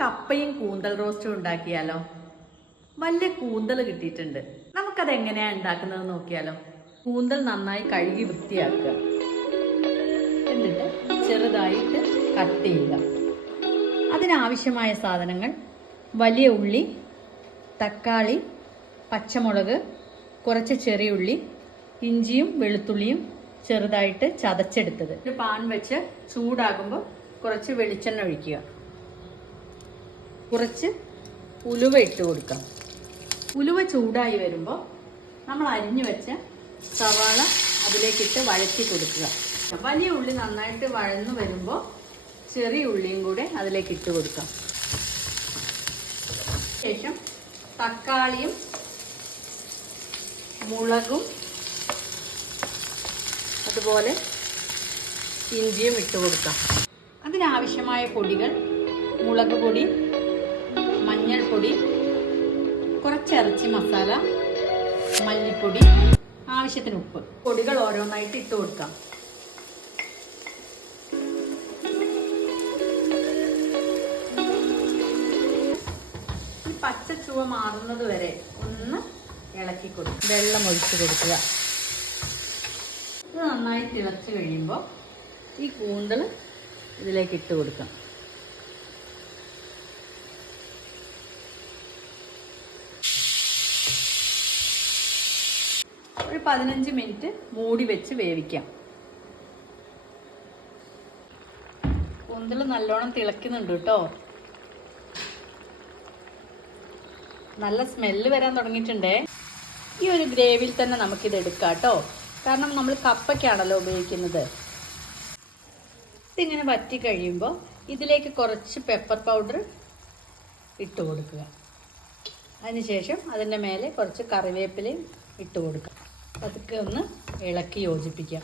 കപ്പയും കൂന്തൽ റോസ്റ്റും ഉണ്ടാക്കിയാലോ? വലിയ കൂന്തൽ കിട്ടിയിട്ടുണ്ട്. നമുക്കത് എങ്ങനെയാണ് ഉണ്ടാക്കുന്നത് നോക്കിയാലോ? കൂന്തൽ നന്നായി കഴുകി വൃത്തിയാക്കുക. എന്നിട്ട് ചെറുതായിട്ട് കട്ട് ചെയ്യുക. അതിനാവശ്യമായ സാധനങ്ങൾ: വലിയ ഉള്ളി, തക്കാളി, പച്ചമുളക്, കുറച്ച് ചെറിയ ഉള്ളി, ഇഞ്ചിയും വെളുത്തുള്ളിയും ചെറുതായിട്ട് ചതച്ചെടുത്തത്. ഒരു പാൻ വെച്ച് ചൂടാകുമ്പോൾ കുറച്ച് വെളിച്ചെണ്ണ ഒഴിക്കുക. കുറച്ച് ഉലുവ ഇട്ട് കൊടുക്കാം. ഉലുവ ചൂടായി വരുമ്പോൾ നമ്മൾ അരിഞ്ഞു വെച്ച സവാള അതിലേക്കിട്ട് വഴറ്റി കൊടുക്കുക. വലിയ ഉള്ളി നന്നായിട്ട് വഴന്നു വരുമ്പോൾ ചെറിയ ഉള്ളിയും കൂടെ അതിലേക്ക് ഇട്ട് കൊടുക്കാം. ശേഷം തക്കാളിയും മുളകും അതുപോലെ ഇഞ്ചിയും ഇട്ട് കൊടുക്കാം. അതിനാവശ്യമായ പൊടികൾ: മുളക് പൊടി, മഞ്ഞൾപ്പൊടി, കുറച്ച് ഇറച്ചി മസാല, മല്ലിപ്പൊടി, ആവശ്യത്തിന് ഉപ്പ്. പൊടികൾ ഓരോന്നായിട്ട് ഇട്ട് കൊടുക്കാം. ഈ പച്ച ചുവ മാറുന്നത് വരെ ഒന്ന് ഇളക്കി കൊടുക്കുക. വെള്ളം ഒഴിച്ച് കൊടുക്കുക. ഇത് നന്നായി തിളച്ച് കഴിയുമ്പോൾ ഈ കൂന്തൽ ഇതിലേക്ക് ഇട്ട് കൊടുക്കാം. ഒരു 15 മിനിറ്റ് മൂടി വെച്ച് വേവിക്കാം. കൂന്തൽ നല്ലോണം തിളയ്ക്കുന്നുണ്ട് കേട്ടോ. നല്ല സ്മെല്ല് വരാൻ തുടങ്ങിയിട്ടുണ്ടേ. ഈ ഒരു ഗ്രേവിയിൽ തന്നെ നമുക്കിത് എടുക്കാം കേട്ടോ. കാരണം നമ്മൾ കപ്പയ്ക്കാണല്ലോ ഉപയോഗിക്കുന്നത്. ഇതിങ്ങനെ വറ്റി കഴിയുമ്പോൾ ഇതിലേക്ക് കുറച്ച് പെപ്പർ പൗഡർ ഇട്ട് കൊടുക്കുക. അതിനുശേഷം അതിൻ്റെ മേലെ കുറച്ച് കറിവേപ്പിലയും ഇട്ട് കൊടുക്കുക. അതൊക്കെ ഒന്ന് ഇളക്കി യോജിപ്പിക്കാം.